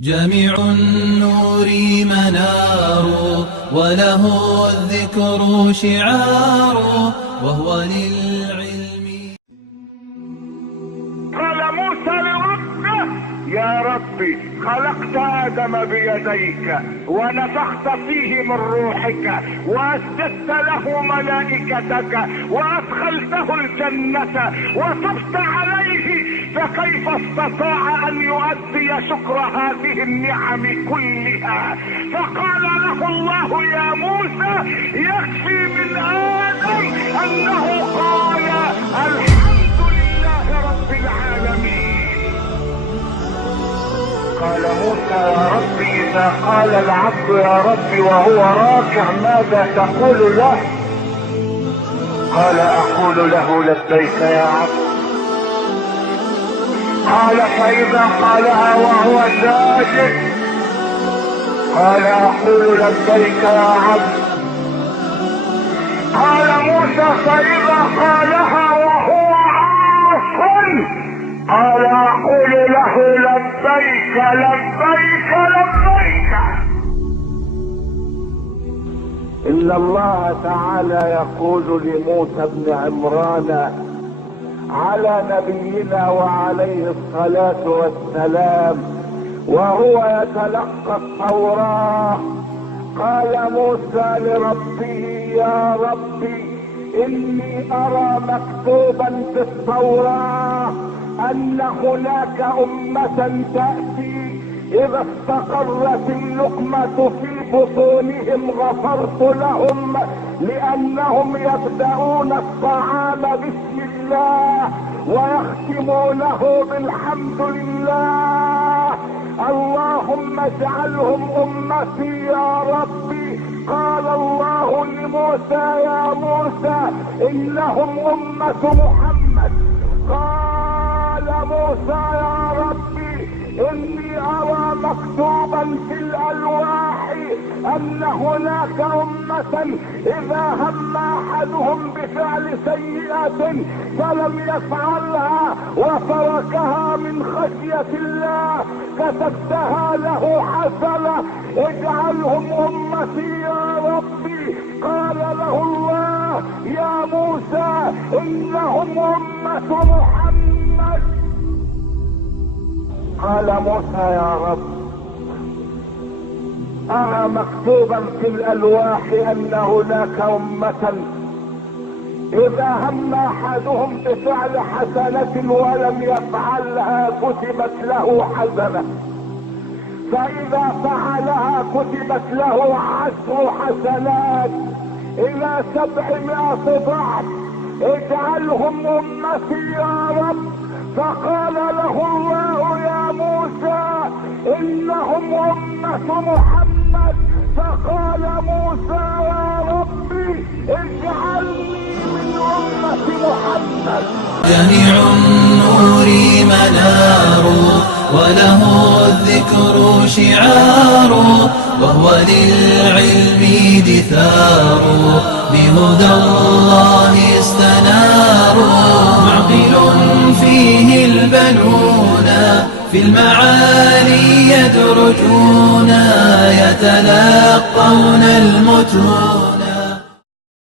جميع النور منار وله الذكر شعار وهو للعلم. قال موسى لربه: يا ربي، خلقت آدم بيديك ونفخت فيه من روحك وأسجدت له ملائكتك وأدخلته الجنة وتبت عليه، فكيف استطاع أن يؤدي شكر هذه النعم كلها؟ فقال له الله: يا موسى، يكفي من آدم أنه قال الحمد لله رب العالمين. قال موسى: يا ربي، إذا قال العبد يا ربي وهو راكع ماذا تقول له؟ قال: أقول له لبيك يا عبد. قال: فإذا قالها وهو ساجد؟ قال: أقول لبيك يا عبد. قال موسى: فإذا قالها وهو عاصٍ؟ قال: أقول له لبيك لبيك لبيك. إن الله تعالى يقول لموسى بن عمران على نبينا وعليه الصلاة والسلام وهو يتلقى التوراة: قال موسى لربه: يا ربي، إني أرى مكتوبا في التوراة أن هناك أمة تأتي إذا استقرت اللقمة في بطونهم غفرت لهم، لأنهم يبدأون الطعام بسم الله ويختمونه بالحمد لله. اللهم اجعلهم أمتي يا ربي. قال الله لموسى: يا موسى، إنهم أمة محمد. قال موسى: يا ربي، إني أرى مكتوبا في الألواح أن هناك أمة إذا هم أحدهم بفعل سيئة فلم يفعلها وتركها من خشية الله كتبتها له حسنة، اجعلهم أمتي يا ربي. قال له الله: يا موسى، إنهم أمة محمد. قال موسى: يا رب، أرى مكتوبا في الألواح أن هناك أمة إذا هم أحدهم بفعل حسنة ولم يفعلها كتبت له حسنة، فإذا فعلها كتبت له 10 حسنات إلى 700 ضعف، اجعلهم أمتي يا رب. فقال له الله: يا موسى، إنهم أمة محمد. فقال موسى: يا ربي، اجعلني من أمة محمد. جميع النور منار وله الذكر شعار وهو للعلم دثار بهدى الله استنار. معقل فيه البنون في المعالي يدرجون يتلقون المتون.